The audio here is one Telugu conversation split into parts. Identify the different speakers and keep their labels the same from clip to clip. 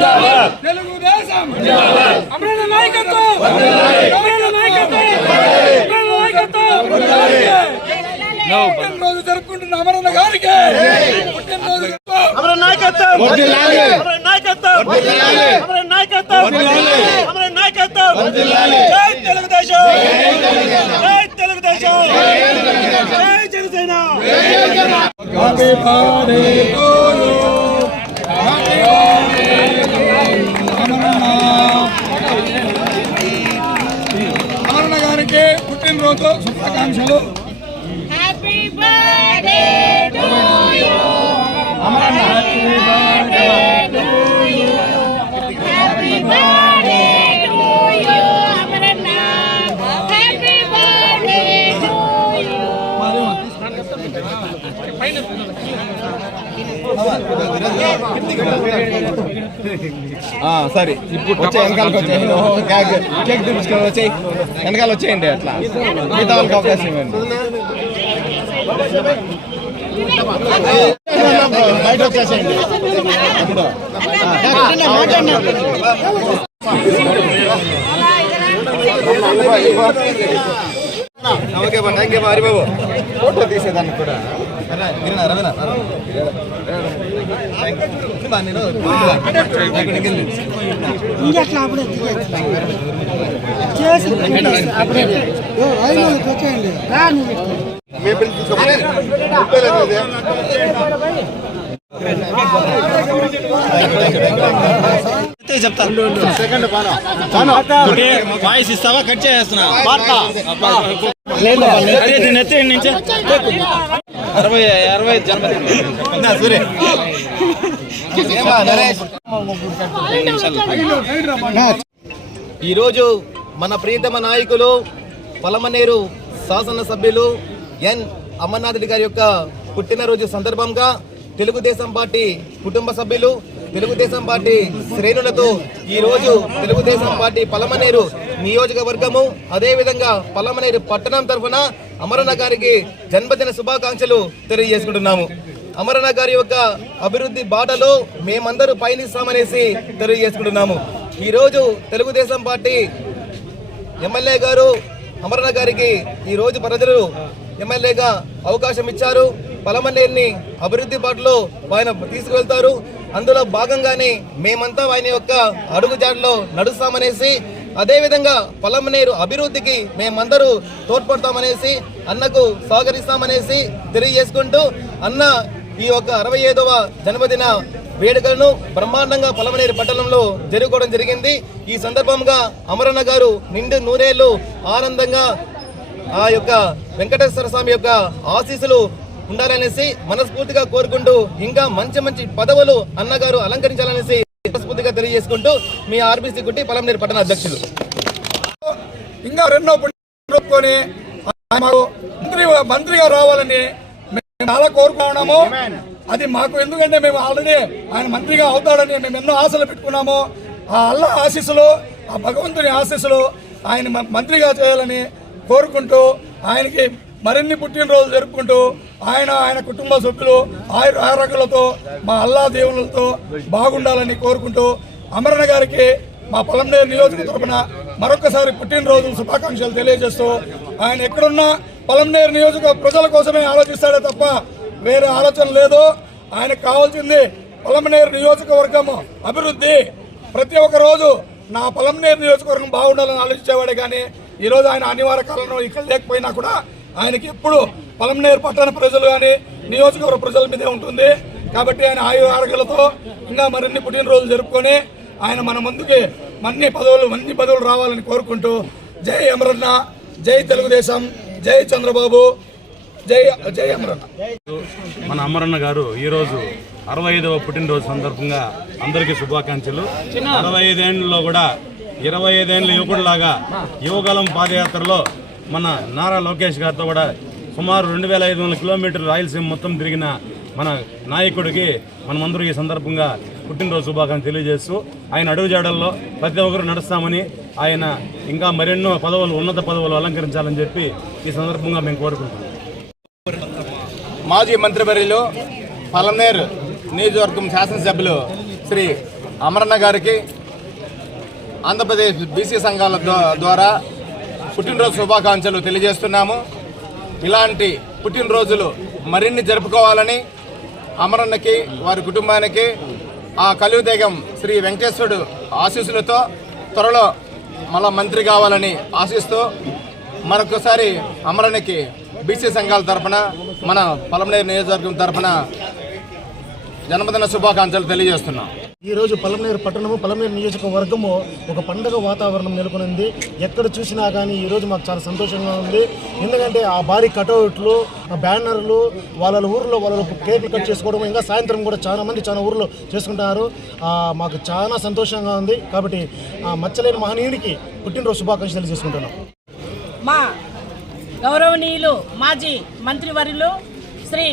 Speaker 1: నాయకత్వం. అమరణ నాయకత్వం. అమరణ నాయకత్వం. పుట్టినరోజు జరుపుకుంటున్న అమరణ గారికి. పుట్టినరోజు
Speaker 2: అమర నాయకత్వం. అమర నాయకత్వం. అమర నాయకత్వం. అమర నాయకత్వం. జై తెలుగుదేశం. జై తెలుగుదేశం. జై జనసేన.
Speaker 1: పుట్టినరోజు శుభాకాంక్షలు.
Speaker 3: Happy
Speaker 2: సరే. ఇప్పుడు వచ్చే వెనకాలకు వచ్చేయి. కేక్ కేక్ చూపించుకొని వచ్చేయి. వెనకాల వచ్చేయండి అట్లా. మిగతా వాళ్ళకి అవకాశం ఇవ్వండి. బయట వచ్చేసేయండి. ఇప్పుడు ఓకే బా థ్యాంక్ యూ బా హరిబాబు ఫోటో తీసేదానికి కూడా. గిరినా రవినా? బా నేను
Speaker 4: అప్పుడే చేసి? అప్పుడే ఐదు వచ్చేయండి రా నువ్వు
Speaker 2: చెప్తాను వాయిస్ ఇస్తావా? కట్ చేస్తున్నా అరే దీన్ని ఎత్తి నుంచి. అరవై అరవై జన్మదిన సూర్య నరేష్? ఈరోజు మన ప్రియతమ నాయకులు పలమనేరు శాసనసభ్యులు ఎన్. అమర్నాథ్ రెడ్డి గారి యొక్క పుట్టినరోజు సందర్భంగా తెలుగుదేశం పార్టీ కుటుంబ సభ్యులు తెలుగుదేశం పార్టీ శ్రేణులతో ఈ రోజు తెలుగుదేశం పార్టీ పలమనేరు నియోజకవర్గము అదేవిధంగా పలమనేరు పట్టణం తరఫున అమరణ గారికి జన్మదిన శుభాకాంక్షలు తెలియజేసుకుంటున్నాము. అమరణ గారి యొక్క అభివృద్ధి బాటలో మేమందరూ పయనిస్తామనేసి తెలియజేసుకుంటున్నాము. ఈరోజు తెలుగుదేశం పార్టీ ఎమ్మెల్యే గారు అమరణ గారికి ఈరోజు ప్రజలు ఎమ్మెల్యేగా అవకాశం ఇచ్చారు. పలమనేరుని అభివృద్ధి బాటలో ఆయన తీసుకువెళ్తారు. అందులో భాగంగానే మేమంతా ఆయన యొక్క అడుగుజాడలో నడుస్తామనేసి అదేవిధంగా పలమనేరు అభివృద్ధికి మేమందరూ తోడ్పడతామనేసి అన్నకు సహకరిస్తామనేసి తెలియజేసుకుంటూ అన్న ఈ యొక్క అరవై ఐదవ జన్మదిన వేడుకలను బ్రహ్మాండంగా పొలమనేరు పట్టణంలో జరుపుకోవడం జరిగింది. ఈ సందర్భంగా అమరన్న గారు నిండు నూరేళ్ళు ఆనందంగా ఆ యొక్క వెంకటేశ్వర స్వామి యొక్క ఆశీస్సులు ఉండాలనేసి మనస్ఫూర్తిగా కోరుకుంటూ ఇంకా మంచి మంచి పదవులు అన్నగారు అలంకరించాలనేసి మనస్ఫూర్తిగా తెలియజేసుకుంటూ మీ ఆర్బీసీ గుట్టి పలంనేరు పట్టణ అధ్యక్షులు.
Speaker 1: ఇంకా రెండో పుట్టుకొని మంత్రి మంత్రిగా రావాలని మేము చాలా కోరుకున్నాము అది మాకు ఎందుకంటే మేము ఆల్రెడీ ఆయన మంత్రిగా అవుతాడని మేము ఎన్నో ఆశలు పెట్టుకున్నాము. ఆ అల్ల ఆశీస్సులు ఆ భగవంతుని ఆశీస్సులు ఆయన మ- మంత్రిగా చేయాలని కోరుకుంటూ ఆయనకి మరిన్ని పుట్టినరోజులు జరుపుకుంటూ ఆయన ఆయన కుటుంబ సభ్యులు ఆయుర ఆరోగ్యాలతో మా అల్లా దేవుళ్ళతో బాగుండాలని కోరుకుంటూ అమరణ గారికి మా పొలంనేరు నియోజక తరపున మరొకసారి పుట్టినరోజు శుభాకాంక్షలు తెలియజేస్తూ ఆయన ఎక్కడున్నా పొలంనేరు నియోజక ప్రజల కోసమే ఆలోచిస్తాడే తప్ప వేరే ఆలోచన లేదు. ఆయనకు కావాల్సింది పొలంనేరు నియోజకవర్గం అభివృద్ధి. ప్రతి ఒక్క రోజు నా పొలంనేరు నియోజకవర్గం బాగుండాలని ఆలోచించేవాడే కానీ ఈరోజు ఆయన అనివార్య కాలంలో ఇక్కడ లేకపోయినా కూడా ఆయనకి ఎప్పుడు పొలంనేరు పట్టణ ప్రజలు కానీ నియోజకవర్గ ప్రజల మీదే ఉంటుంది. కాబట్టి ఆయన ఆయు ఆరోగ్యాలతో ఇంకా మరిన్ని పుట్టినరోజులు జరుపుకొని ఆయన మన ముందుకి మన్ని పదవులు మన్ని పదవులు రావాలని కోరుకుంటూ జై అమరన్న జై తెలుగుదేశం జై చంద్రబాబు జై జై అమరన్న.
Speaker 5: మన అమరన్న గారు ఈరోజు అరవై ఐదవ పుట్టినరోజు సందర్భంగా అందరికీ శుభాకాంక్షలు. అరవై ఐదేళ్ళలో కూడా ఇరవై ఐదేళ్ళ యువకుడిలాగా యువగలం పాదయాత్రలో మన నారా లోకేష్ గారితో కూడా సుమారు రెండు వేల ఐదు వందల కిలోమీటర్లు రాయలసీమ మొత్తం తిరిగిన మన నాయకుడికి మనమందరూ ఈ సందర్భంగా పుట్టినరోజు శుభాకాంక్షలు తెలియజేస్తూ ఆయన అడుగుజాడల్లో ప్రతి ఒక్కరు నడుస్తామని ఆయన ఇంకా మరెన్నో పదవులు ఉన్నత పదవులు అలంకరించాలని చెప్పి ఈ సందర్భంగా మేము కోరుకుంటున్నాం.
Speaker 6: మాజీ మంత్రివర్యులు పలనేర్ నియోజకవర్గం శాసనసభ్యులు శ్రీ అమరన్న గారికి ఆంధ్రప్రదేశ్ బీసీ సంఘాల ద్వారా పుట్టినరోజు శుభాకాంక్షలు తెలియజేస్తున్నాము. ఇలాంటి పుట్టినరోజులు మరిన్ని జరుపుకోవాలని అమరన్నకి వారి కుటుంబానికి ఆ కలియుదేగం శ్రీ వెంకటేశ్వరుడు ఆశీస్సులతో త్వరలో మళ్ళా మంత్రి కావాలని ఆశిస్తూ మరొకసారి అమరన్నకి బీసీ సంఘాల తరఫున మన పలమనేరు నియోజకవర్గం తరఫున జన్మదిన శుభాకాంక్షలు తెలియజేస్తున్నాం.
Speaker 4: ఈ రోజు పలమనేరు పట్టణము పలమనేరు నియోజకవర్గము ఒక పండగ వాతావరణం నెలకొనింది. ఎక్కడ చూసినా కానీ ఈ రోజు మాకు చాలా సంతోషంగా ఉంది. ఎందుకంటే ఆ భారీ కటౌట్లు బ్యానర్లు వాళ్ళ ఊర్లో వాళ్ళ కేకులు కట్ చేసుకోవడం ఇంకా సాయంత్రం కూడా చాలా మంది చాలా ఊర్లో చేసుకుంటారు. మాకు చాలా సంతోషంగా ఉంది. కాబట్టి మచ్చలేని మహనీయుడికి పుట్టినరోజు శుభాకాంక్షలు తెలియజేసుకుంటున్నాం.
Speaker 3: మా గౌరవనీయులు మాజీ మంత్రివర్యులు శ్రీ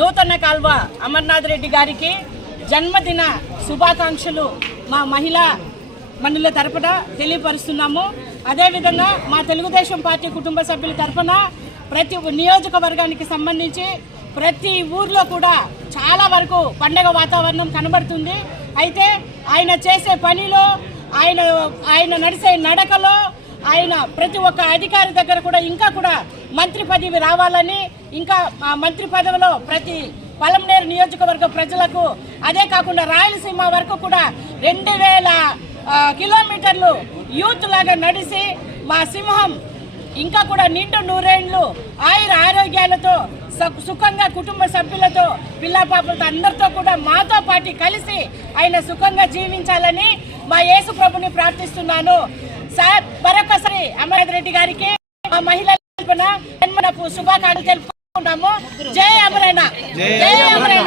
Speaker 3: నూతన కాల్వ అమర్నాథ్ రెడ్డి గారికి జన్మదిన శుభాకాంక్షలు మా మహిళా మండలి తరపున తెలియపరుస్తున్నాము. అదేవిధంగా మా తెలుగుదేశం పార్టీ కుటుంబ సభ్యుల తరఫున ప్రతి నియోజకవర్గానికి సంబంధించి ప్రతి ఊర్లో కూడా చాలా వరకు పండగ వాతావరణం కనబడుతుంది. అయితే ఆయన చేసే పనిలో ఆయన ఆయన నడిచే నడకలో ఆయన ప్రతి ఒక్క అధికారి దగ్గర కూడా ఇంకా కూడా మంత్రి పదవి రావాలని ఇంకా మంత్రి పదవిలో ప్రతి పలంనేరు నియోజకవర్గ ప్రజలకు అదే కాకుండా రాయలసీమ వరకు కూడా రెండు వేల కిలోమీటర్లు యూత్ లాగా నడిచి మా సింహం ఇంకా కూడా నిండు నూరేండ్లు ఆయుర ఆరోగ్యాలతో సుఖంగా కుటుంబ సభ్యులతో పిల్లపాపలతో అందరితో కూడా మాతో పాటు కలిసి ఆయన సుఖంగా జీవించాలని మా యేసు ప్రభుని ప్రార్థిస్తున్నాను. సార్ మరొకసారి అమరేంద్ర రెడ్డి గారికి మా మహిళల తరపున జన్మనపు శుభాకాంక్షలు తెలుపుకుంటాము జై అమరేణ. జై అమరేణ.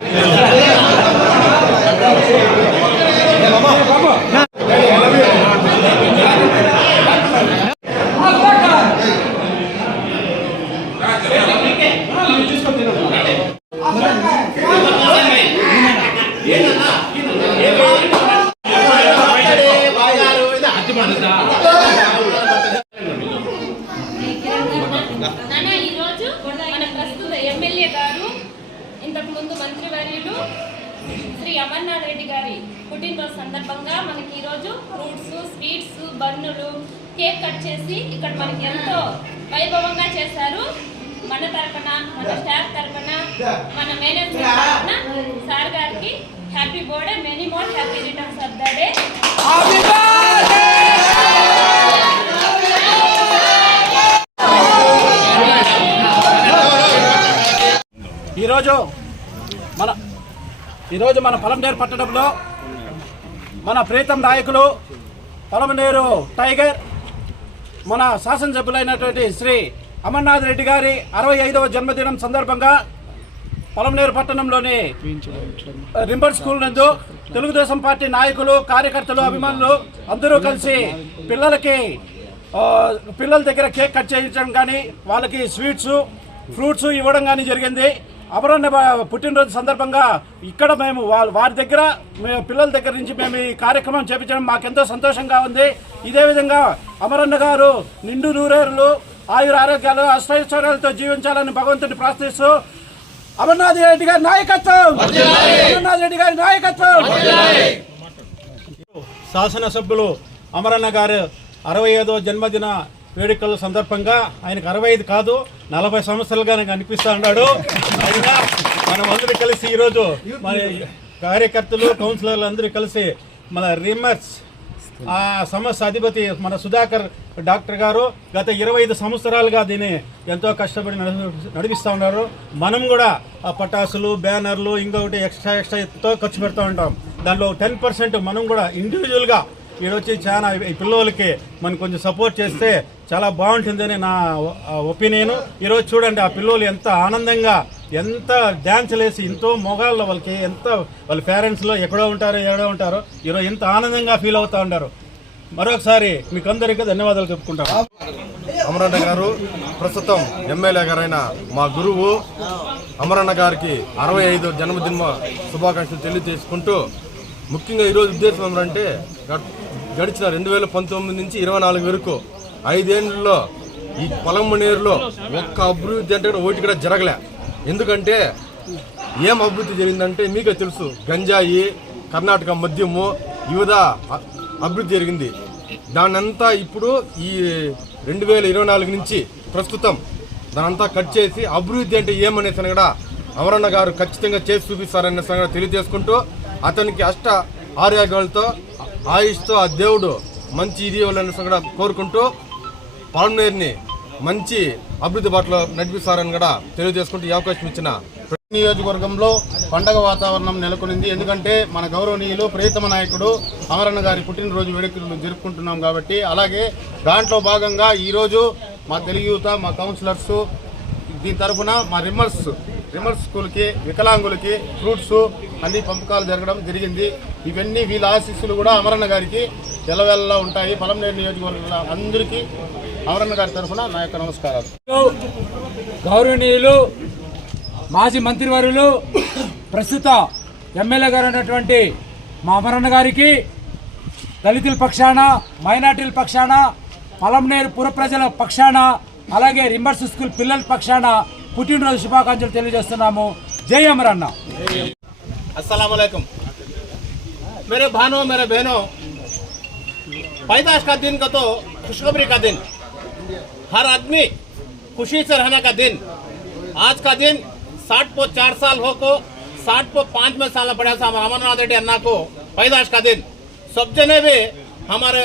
Speaker 7: నాన్న ఈరోజు మన ప్రస్తుత ఎమ్మెల్యే గారు ముందు మంత్రివర్యులు శ్రీ అమర్నాథ్ రెడ్డి గారి పుట్టినరోజు సందర్భంగా మనకి ఈరోజు ఫ్రూట్స్ బన్నులు కేక్ కట్ చేసి ఇక్కడ మనకి ఎంతో వైభవంగా చేశారు. మన తరపున మన స్టాఫ్ తరపున మన మేనేజ్మెంట్ తరపున సార్ గారికి happy birthday many more happy returns of the day.
Speaker 8: ఈరోజు మన ఈరోజు మన పొలంనేరు పట్టణంలో మన ప్రీతం నాయకులు పరమనేరు టైగర్. మన శాసనసభ్యులైనటువంటి శ్రీ అమర్నాథ్ రెడ్డి గారి అరవై ఐదవ జన్మదినం సందర్భంగా పొలంనేరు పట్టణంలోని రింబర్ స్కూల్ నందు తెలుగుదేశం పార్టీ నాయకులు కార్యకర్తలు అభిమానులు అందరూ కలిసి పిల్లలకి పిల్లల దగ్గర కేక్ కట్ చేయించడం కానీ వాళ్ళకి స్వీట్స్ ఫ్రూట్స్ ఇవ్వడం కానీ జరిగింది. అమరన్న పుట్టినరోజు సందర్భంగా ఇక్కడ మేము వారి దగ్గర మేము పిల్లల దగ్గర నుంచి మేము ఈ కార్యక్రమం చేపించడం మాకెంతో సంతోషంగా ఉంది. ఇదే విధంగా అమరన్న గారు నిండు నూరేరులు ఆయుర ఆరోగ్యాలు అష్టైశ్వర్యాలతో జీవించాలని భగవంతుని ప్రార్థిస్తూ అమర్నాథ్ రెడ్డి గారి నాయకత్వం! అమర్నాథ్ రెడ్డి గారి నాయకత్వం! శాసనసభ్యులు అమరన్న గారు అరవై ఐదో జన్మదిన వేడుకల సందర్భంగా ఆయనకు అరవై ఐదు కాదు నలభై సంవత్సరాలుగా నాకు అనిపిస్తూ ఉన్నాడు. అయినా మనం అందరూ కలిసి ఈరోజు మన కార్యకర్తలు కౌన్సిలర్లు అందరూ కలిసి మన రిమర్స్ ఆ సమస్య అధిపతి మన సుధాకర్ డాక్టర్ గారు గత ఇరవై ఐదు సంవత్సరాలుగా దీన్ని ఎంతో కష్టపడి నడిపిస్తూ ఉన్నారు. మనం కూడా ఆ పటాసులు బ్యానర్లు ఇంకొకటి ఎక్స్ట్రా ఎక్స్ట్రా ఎంతో ఖర్చు పెడతా ఉంటాం. దాంట్లో టెన్ పర్సెంట్ మనం కూడా ఇండివిజువల్గా ఈడొచ్చి చాలా ఈ పిల్లలకి మనం కొంచెం సపోర్ట్ చేస్తే చాలా బాగుంటుందని నా ఒపీనియన్. ఈరోజు చూడండి ఆ పిల్లలు ఎంత ఆనందంగా ఎంత డ్యాన్సులు వేసి ఎంతో మొగాళ్ళు వాళ్ళకి ఎంత వాళ్ళ పేరెంట్స్లో ఎక్కడో ఉంటారో ఎక్కడో ఉంటారో ఈరోజు ఎంత ఆనందంగా ఫీల్ అవుతూ ఉంటారు మరొకసారి మీకు అందరికీ ధన్యవాదాలు చెప్పుకుంటాను
Speaker 9: అమరన్న గారు ప్రస్తుతం ఎమ్మెల్యే గారైన మా గురువు అమరన్న గారికి అరవై ఐదు జన్మదిన శుభాకాంక్షలు తెలియజేసుకుంటూ ముఖ్యంగా ఈరోజు ఉద్దేశం ఏమంటే గడిచిన రెండు వేల పంతొమ్మిది నుంచి ఇరవై నాలుగు వరకు ఐదేళ్ళలో ఈ పొలంనేరులో ఒక్క అభివృద్ధి అంటే కూడా ఒకటి కూడా జరగలే. ఎందుకంటే ఏం అభివృద్ధి జరిగిందంటే మీకే తెలుసు గంజాయి కర్ణాటక మద్యము వివిధ అభివృద్ధి జరిగింది. దానంతా ఇప్పుడు ఈ రెండు వేల ఇరవై నాలుగు నుంచి ప్రస్తుతం దానంతా కట్ చేసి అభివృద్ధి అంటే ఏమనేసి కూడా అమరన్న గారు ఖచ్చితంగా చేసి చూపిస్తారనే సంగతి తెలియజేసుకుంటూ అతనికి అష్ట ఆరోగ్యాలతో ఆయుష్తో ఆ దేవుడు మంచి ఇది ఇవ్వాలని కూడా కోరుకుంటూ పాలనేరుని మంచి అభివృద్ధి బాటలో నడిపిస్తారని కూడా తెలియజేసుకుంటూ ఈ అవకాశం ఇచ్చిన
Speaker 10: నియోజకవర్గంలో పండగ వాతావరణం నెలకొనింది. ఎందుకంటే మన గౌరవనీయులు ప్రియతమ నాయకుడు అమరణ గారి పుట్టినరోజు వేడుకలు జరుపుకుంటున్నాం కాబట్టి అలాగే దాంట్లో భాగంగా ఈరోజు మా తెలుగు యువత మా కౌన్సిలర్స్ దీని తరఫున మా రిమ్మర్స్ రిమర్స్ స్కూల్కి వికలాంగులకి ఫ్రూట్స్ అన్ని పంపకాలు జరగడం జరిగింది. ఇవన్నీ వీళ్ళ ఆశీస్సులు కూడా అమరణ గారికి ఎలవెల్లా ఉంటాయి. పొలంనేరు నియోజకవర్గంలో అందరికీ అమరన్న గారి తరఫున నా యొక్క నమస్కారాలు.
Speaker 8: గౌరవనీయులు మాజీ మంత్రివర్యులు ప్రస్తుత ఎమ్మెల్యే గారు అయినటువంటి మా అమరణ గారికి దళితుల పక్షాన మైనార్టీల పక్షాన పలంనేరు పుర ప్రజల పక్షాన అలాగే రింబర్స్ స్కూల్ పిల్లల పక్షాన పుట్టినరోజు శుభాకాంక్షలు తెలియజేస్తున్నాము జై అమరన్న
Speaker 10: अस्सलाम वालेकुम मेरे भाइयों मेरे बहनों पैदाश का दिन का तो खुशखबरी का दिन हर आदमी खुशी से रहने का दिन आज का दिन साठ पो चार साल हो को साठ पो पाँच में साल पड़ा था हमारे अमरनाथ रेड्डी अन्ना को पैदाश का दिन सब जने भी हमारे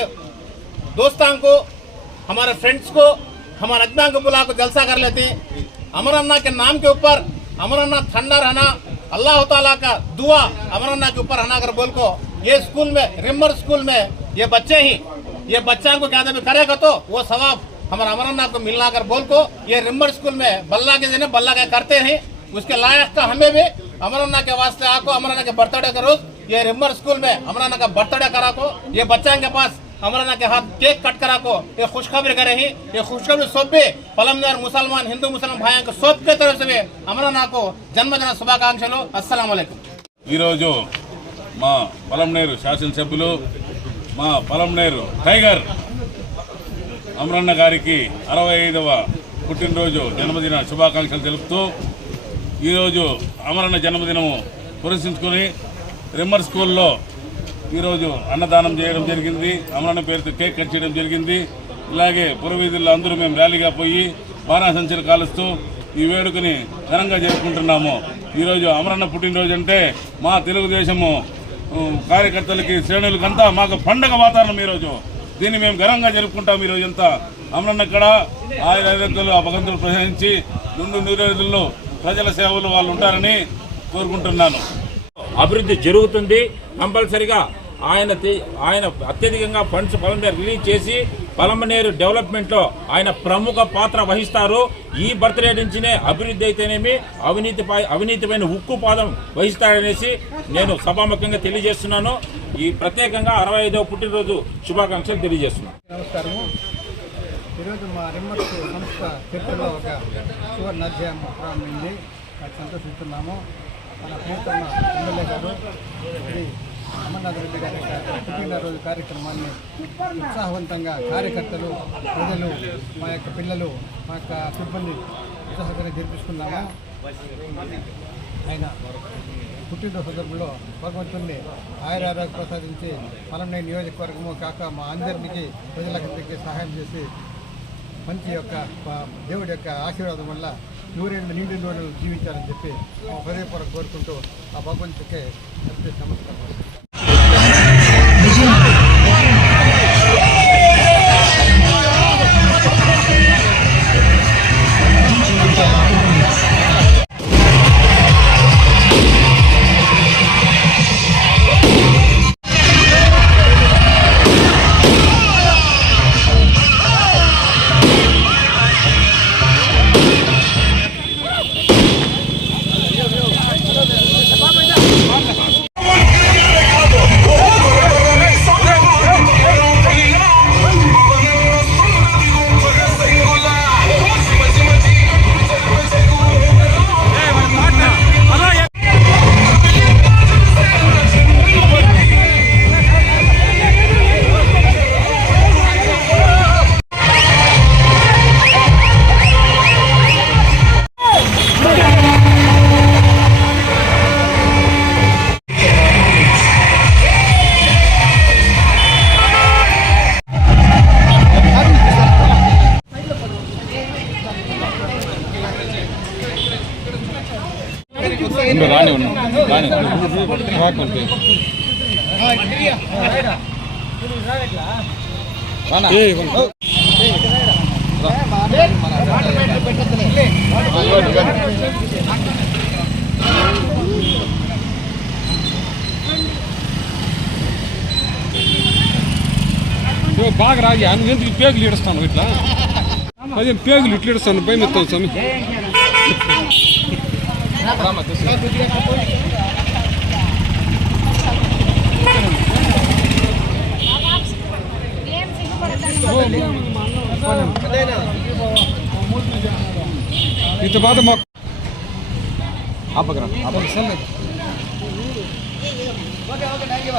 Speaker 10: दोस्तों को हमारे फ्रेंड्स को हमारे अजमा को बुला को जलसा कर लेते हैं अमर अन्ना के नाम के ऊपर अमर अन्ना ठंडा रहना, अल्लाह ताला का दुआ अमर अन्ना के ऊपर रहना कर बोल को ये स्कूल में रिमर स्कूल में, ये बच्चे ही, ये बच्चा को क्या करेगा तो वो सवाब हमारा अमर अन्ना को मिलना कर बोल को ये रिमर स्कूल में बल्ला के दिन बल्ला के करते हैं, उसके लायक का हमें भी अमर अन्ना के वास्ते आको अमर अन्ना के बर्थडे के रोज, ये रिमर स्कूल में अमर अन्ना का बर्थडे करा को ये बच्चा के पास हमारा के हाथ देख कट करा को ये खुशखबरी करे ही ये खुशखबरी सब भी पलमदार मुसलमान हिंदू मुसलमान भाई को सब के तरफ से हमारा ना को జన్మదిన శుభాకాంక్షలు అస్సలం
Speaker 11: ఈరోజు మా పలంనేరు శాసనసభ్యులు మా పలంనేరు టైగర్ అమరన్న గారికి అరవై ఐదవ పుట్టినరోజు జన్మదిన శుభాకాంక్షలు తెలుపుతూ ఈరోజు అమరన్న జన్మదినము పురస్కరించుకొని రిమ్మర్ స్కూల్లో ఈరోజు అన్నదానం చేయడం జరిగింది అమరణ పేరుతో కేక్ కట్ చేయడం జరిగింది. ఇలాగే పురవీధుల్లో అందరూ మేము ర్యాలీగా పోయి బాణాసంచలు కాలుస్తూ ఈ వేడుకని ఘనంగా జరుపుకుంటున్నాము. ఈరోజు అమరన్న పుట్టినరోజు అంటే మా తెలుగుదేశము కార్యకర్తలకి శ్రేణులకంతా మాకు పండగ వాతావరణం ఈరోజు. దీన్ని మేము ఘనంగా జరుపుకుంటాం ఈరోజు అంతా. అమరన్న ఇక్కడ ఆయన ఐదత్తులు ఆ భగవంతులు ప్రసహించి ముందు నూరేళ్ళలో ప్రజల సేవలు వాళ్ళు ఉంటారని కోరుకుంటున్నాను.
Speaker 12: అభివృద్ధి జరుగుతుంది. కంపల్సరిగా ఆయన ఆయన అత్యధికంగా ఫండ్స్ పలమనేరు రిలీజ్ చేసి పలమనేరు డెవలప్మెంట్లో ఆయన ప్రముఖ పాత్ర వహిస్తారు. ఈ బర్త్డే నుంచినే అభివృద్ధి అయితేనేమి అవినీతి అవినీతిపైన ఉక్కు పాదం వహిస్తాడనేసి నేను సభాముఖంగా తెలియజేస్తున్నాను. ఈ ప్రత్యేకంగా అరవై ఐదవ పుట్టినరోజు శుభాకాంక్షలు తెలియజేస్తున్నాను.
Speaker 4: నమస్కారము. ఈరోజు మా రిమ్మర్స్ సంస్థ చరిత్రలో ఒక సువర్ణ అధ్యాయం ప్రారంభమైంది సంతోషిస్తున్నాము. మన ప్రియతమ ఎమ్మెల్యే గారు శ్రీ అమర్నాథ్ రెడ్డి గారి పుట్టినరోజు కార్యక్రమాన్ని ఉత్సాహవంతంగా కార్యకర్తలు ప్రజలు మా యొక్క పిల్లలు మా యొక్క సిబ్బంది ఉత్సాహంగా జరిపించుకున్నాము ఆయన పుట్టినరోజు సందర్భంలో భగవంతుణ్ణి ఆయుర ఆరోగ్య ప్రసాదించి పలంనే నియోజకవర్గము కాక మా అందరికీ ప్రజలందరికీ సహాయం చేసి మంచి యొక్క దేవుడి యొక్క ఆశీర్వాదం వల్ల నూరేళ్ళు నిండు నూరేళ్ళు జీవించాలని చెప్పి హృదయపూర్వక కోరుకుంటూ ఆ భగవంతుకే నమస్కారం.
Speaker 13: బాగా రాగి. అందుకే పేగులు ఇడుస్తాను ఇట్లా? అదే పేగులు ఇట్లా ఇడుస్తాను. భయం ఎత్తాను స్వామి ఇంత బాధ మాకు
Speaker 4: ఓకే ఓకే థ్యాంక్ యూ